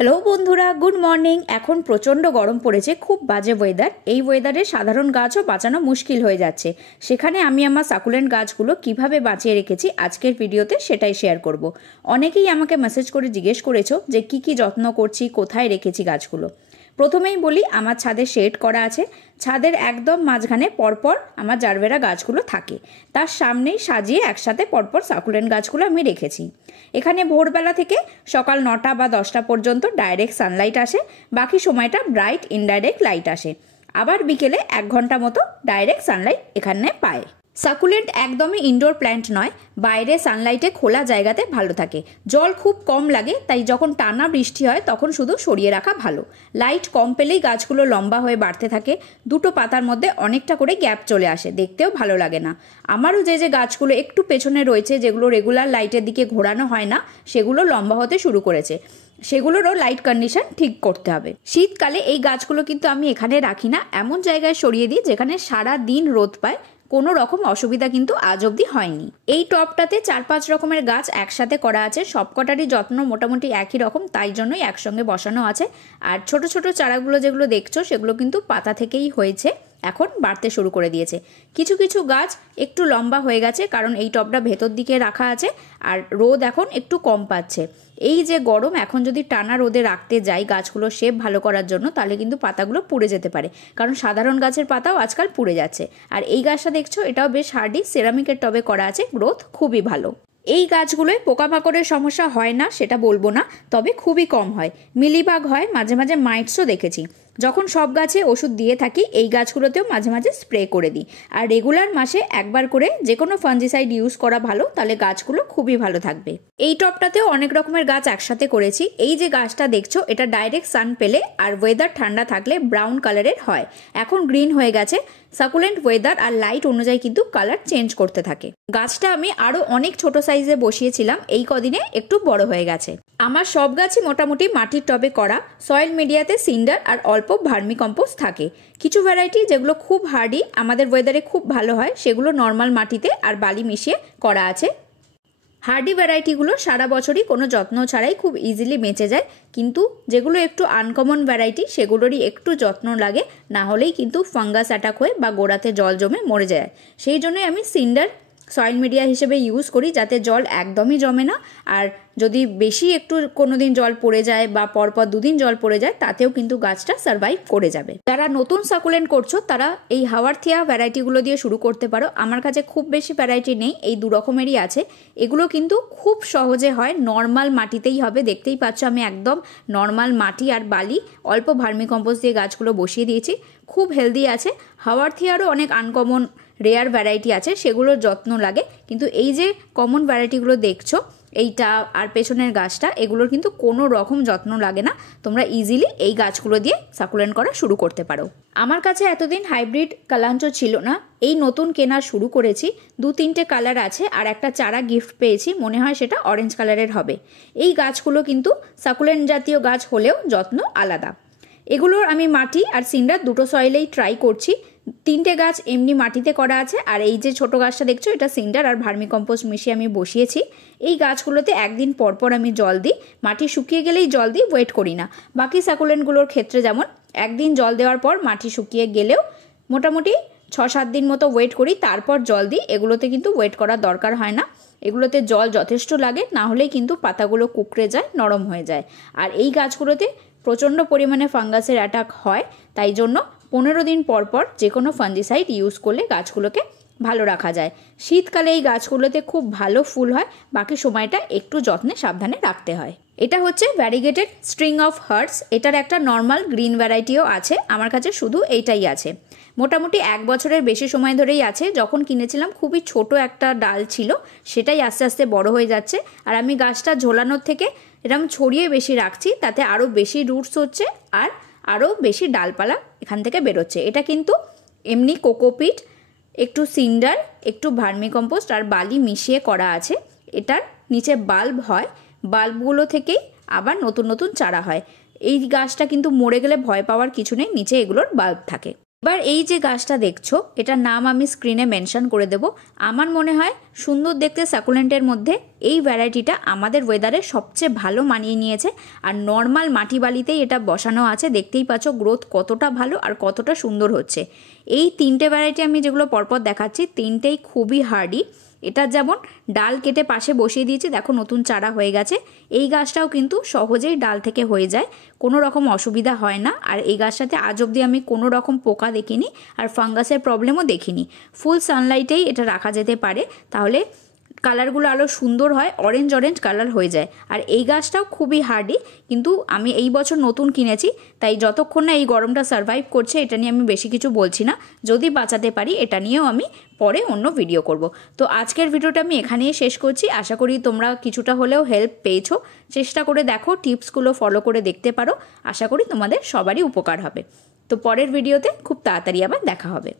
Hello বন্ধুরা, good morning. এখন প্রচণ্ড গরম পড়েছে, খুব বাজে ওয়েদার। এই ওয়েদারে সাধারণ গাছও বাঁচানো মুশকিল হয়ে যাচ্ছে। সেখানে আমি আমার সাকুলেন্ট গাছগুলো কিভাবে বাঁচিয়ে রেখেছি আজকের ভিডিওতে সেটাই শেয়ার করব। অনেকেই আমাকে মেসেজ করে জিজ্ঞেস করেছো যে কি যত্ন করছি, কোথায় রেখেছি গাছগুলো। প্রথমেই বলি, আমার ছাদে শেড করা আছে। ছাদের একদম মাঝখানে পরপর আমার জারবেরা গাছগুলো থাকে। তার সামনেই সাজিয়ে একসাথে পরপর সাকুলেন্ট গাছগুলো আমি রেখেছি। এখানে ভোরবেলা থেকে সকাল 9টা বা 10টা পর্যন্ত ডাইরেক্ট সানলাইট আসে, বাকি সময়টা ব্রাইট ইনডাইরেক্ট লাইট আসে। আবার বিকেলে 1 ঘন্টা মতো ডাইরেক্ট সানলাইট এখানে পায়। সাকুলেন্ট একদমই ইনডোর প্ল্যান্ট নয়, বাইরে সানলাইটে খোলা জায়গাতে ভালো থাকে। জল খুব কম লাগে, তাই যখন টানা বৃষ্টি হয় তখন শুধু সরিয়ে রাখা ভালো। লাইট কম পেলেই গাছগুলো লম্বা হয়ে বাড়তে থাকে। দুটো পাতার মধ্যে অনেকটা করে গ্যাপ চলে আসে, দেখতেও ভালো লাগে না। আমারও যে গাছগুলো একটু পেছনে রয়েছে, যেগুলো রেগুলার লাইটের দিকে ঘোরানো হয় না, সেগুলো লম্বা হতে শুরু করেছে। সেগুলোরও লাইট কন্ডিশন ঠিক করতে হবে। শীতকালে এই গাছগুলো কিন্তু আমি এখানে রাখি না, এমন জায়গায় সরিয়ে দিই যেখানে সারা দিন রোদ পায়। কোনো রকম অসুবিধা কিন্তু আজ অবধি হয়নি। এই টবটাতে 4-5 রকমের গাছ একসাথে করা আছে। সবকটারই যত্ন মোটামুটি একই রকম, তাই জন্যই একসঙ্গে বসানো আছে। আর ছোট ছোট চারাগুলো যেগুলো দেখছো, সেগুলো কিন্তু পাতা থেকেই হয়েছে, এখন বাড়তে শুরু করে দিয়েছে। কিছু কিছু গাছ একটু লম্বা হয়ে গেছে, কারণ এই টবটা ভেতর দিকে রাখা আছে আর রোদ এখন একটু কম পাচ্ছে। এই যে গরম, এখন যদি টানা রোদে রাখতে যাই গাছগুলো শেপ ভালো করার জন্য, তাহলে কিন্তু পাতাগুলো পুড়ে যেতে পারে, কারণ সাধারণ গাছের পাতাও আজকাল পুড়ে যাচ্ছে। আর এই গাছটা দেখছো, এটাও বেশ হার্ডি, সেরামিকের টবে করা আছে, গ্রোথ খুবই ভালো। এই গাছগুলোয় পোকামাকড়ের সমস্যা হয় না সেটা বলবো না, তবে খুবই কম হয়। মিলিবাগ হয়, মাঝে মাঝে মাইটসও দেখেছি। যখন সব গাছে ওষুধ দিয়ে থাকি, এই গাছগুলোতেও মাঝে মাঝে স্প্রে করে দিই। আর রেগুলার মাসে একবার করে যে কোনো ফাঞ্জিসাইড ইউজ করা ভালো, তাহলে গাছগুলো খুবই ভালো থাকবে। এই টবটাতেও অনেক রকমের গাছ একসাথে করেছি। এই যে গাছটা দেখছো, এটা ডাইরেক্ট সান পেলে আর ওয়েদার ঠান্ডা থাকলে ব্রাউন কালারের হয়। এখন গ্রিন হয়ে গেছে। সাকুলেন্ট ওয়েদার আর লাইট অনুযায়ী কিন্তু কালার চেঞ্জ করতে থাকে। গাছটা আমি আরো অনেক ছোট সাইজে বসিয়েছিলাম, এই কদিনে একটু বড় হয়ে গেছে। আমার সব গাছই মোটামুটি মাটির টবে করা। সয়েল মিডিয়াতে সিন্ডার আর অল্প ভার্মি কম্পোস্ট থাকে। কিছু ভ্যারাইটি যেগুলো খুব হার্ডি, আমাদের ওয়েদারে খুব ভালো হয়, সেগুলো নর্মাল মাটিতে আর বালি মিশিয়ে করা আছে। হার্ডি ভ্যারাইটিগুলো সারা বছরই কোনো যত্ন ছাড়াই খুব ইজিলি বেঁচে যায়, কিন্তু যেগুলো একটু আনকমন ভ্যারাইটি, সেগুলোরই একটু যত্ন লাগে, না হলেই কিন্তু ফাঙ্গাস অ্যাটাক হয়ে বা গোড়াতে জল জমে মরে যায়। সেই জন্যই আমি সিন্ডার সয়েল মিডিয়া হিসেবে ইউজ করি, যাতে জল একদমই জমে না। আর যদি বেশি একটু কোনো দিন জল পড়ে যায় বা পরপর 2 দিন জল পড়ে যায়, তাতেও কিন্তু গাছটা সার্ভাইভ করে যাবে। যারা নতুন সাকুলেন্ট করছো, তারা এই হাওয়ারথিয়া ভ্যারাইটিগুলো দিয়ে শুরু করতে পারো। আমার কাছে খুব বেশি ভ্যারাইটি নেই, এই 2 রকমেরই আছে। এগুলো কিন্তু খুব সহজে হয়, নর্মাল মাটিতেই হবে। দেখতেই পাচ্ছ, আমি একদম নর্মাল মাটি আর বালি, অল্প ভার্মি কম্পোস্ট দিয়ে গাছগুলো বসিয়ে দিয়েছি। খুব হেলদি আছে। হাওয়ারথিয়ারও অনেক আনকমন রেয়ার ভ্যারাইটি আছে, সেগুলোর যত্ন লাগে। কিন্তু এই যে কমন ভ্যারাইটিগুলো দেখছো, এইটা আর পেছনের গাছটা, এগুলোর কিন্তু কোনো রকম যত্ন লাগে না। তোমরা ইজিলি এই গাছগুলো দিয়ে সাকুলেন্ট করা শুরু করতে পারো। আমার কাছে এতদিন হাইব্রিড কালাঞ্চো ছিল না, এই নতুন কেনা শুরু করেছি। 2-3টে কালার আছে, আর একটা চারা গিফট পেয়েছি, মনে হয় সেটা অরেঞ্জ কালারের হবে। এই গাছগুলো কিন্তু সাকুলেন্ট জাতীয় গাছ হলেও যত্ন আলাদা। এগুলোর আমি মাটি আর সিন্ডার দুটো সয়েলেই ট্রাই করছি। 3টে গাছ এমনি মাটিতে করা আছে, আর এই যে ছোট গাছটা দেখছো, এটা সিন্ডার আর ভার্মি কম্পোস্ট মিশিয়ে আমি বসিয়েছি। এই গাছগুলোতে একদিন পরপর আমি জল দিই, মাটি শুকিয়ে গেলেই জল দিই, ওয়েট করি না। বাকি সাকুলেন্টগুলোর ক্ষেত্রে যেমন একদিন জল দেওয়ার পর মাটি শুকিয়ে গেলেও মোটামুটি 6-7 দিন মতো ওয়েট করি, তারপর জল দিই। এগুলোতে কিন্তু ওয়েট করার দরকার হয় না, এগুলোতে জল যথেষ্ট লাগে, না হলেই কিন্তু পাতাগুলো কুঁকড়ে যায়, নরম হয়ে যায়। আর এই গাছগুলোতে প্রচণ্ড পরিমাণে ফাঙ্গাসের অ্যাটাক হয়, তাই জন্য 15 দিন পর পর যে কোনো ফাঞ্জিসাইড ইউজ করলে গাছগুলোকে ভালো রাখা যায়। শীতকালে এই গাছগুলোতে খুব ভালো ফুল হয়, বাকি সময়টা একটু যত্নে সাবধানে রাখতে হয়। এটা হচ্ছে ভ্যারিগেটেড স্ট্রিং অফ হার্টস। এটার একটা নর্মাল গ্রিন ভ্যারাইটিও আছে, আমার কাছে শুধু এইটাই আছে। মোটামুটি 1 বছরের বেশি সময় ধরেই আছে। যখন কিনেছিলাম খুবই ছোট একটা ডাল ছিল, সেটাই আস্তে আস্তে বড় হয়ে যাচ্ছে। আর আমি গাছটা ঝোলানোর থেকে এরকম ছড়িয়ে বেশি রাখছি, তাতে আরও বেশি রুটস হচ্ছে আর আরও বেশি ডালপালা এখান থেকে বেরোচ্ছে। এটা কিন্তু এমনি কোকোপিট, একটু সিন্ডার, একটু ভার্মি কম্পোস্ট আর বালি মিশিয়ে করা আছে। এটার নিচে বাল্ব হয়, বাল্বগুলো থেকেই আবার নতুন নতুন চারা হয়। এই গাছটা কিন্তু মরে গেলে ভয় পাওয়ার কিছু নেই, নিচে এগুলোর বাল্ব থাকে। এবার এই যে গাছটা দেখছো, এটার নাম আমি স্ক্রিনে মেনশন করে দেব। আমার মনে হয় সুন্দর দেখতে সাকুলেন্টের মধ্যে এই ভ্যারাইটিটা আমাদের ওয়েদারে সবচেয়ে ভালো মানিয়ে নিয়েছে। আর নর্মাল মাটি বালিতেই এটা বসানো আছে, দেখতেই পাচ্ছ গ্রোথ কতটা ভালো আর কতটা সুন্দর হচ্ছে। এই তিনটে ভ্যারাইটি আমি যেগুলো পরপর দেখাচ্ছি, তিনটেই খুবই হার্ডি। এটা যেমন ডাল কেটে পাশে বসিয়ে দিয়েছি, দেখো নতুন চারা হয়ে গেছে। এই গাছটাও কিন্তু সহজেই ডাল থেকে হয়ে যায়, কোনো রকম অসুবিধা হয় না। আর এই গাছটাতে আজ অবধি আমি কোনো রকম পোকা দেখিনি আর ফাঙ্গাসের প্রবলেমও দেখিনি। ফুল সানলাইটেই এটা রাখা যেতে পারে, তাহলে কালারগুলো আরও সুন্দর হয়, অরেঞ্জ অরেঞ্জ কালার হয়ে যায়। আর এই গাছটাও খুবই হার্ডি, কিন্তু আমি এই বছর নতুন কিনেছি, তাই যতক্ষণ না এই গরমটা সার্ভাইভ করছে এটা নিয়ে আমি বেশি কিছু বলছি না। যদি বাঁচাতে পারি এটা নিয়েও আমি পরে অন্য ভিডিও করব। তো আজকের ভিডিওটা আমি এখানেই শেষ করছি। আশা করি তোমরা কিছুটা হলেও হেল্প পেয়েছো। চেষ্টা করে দেখো, টিপসগুলো ফলো করে দেখতে পারো। আশা করি তোমাদের সবারই উপকার হবে। তো পরের ভিডিওতে খুব তাড়াতাড়ি আবার দেখা হবে।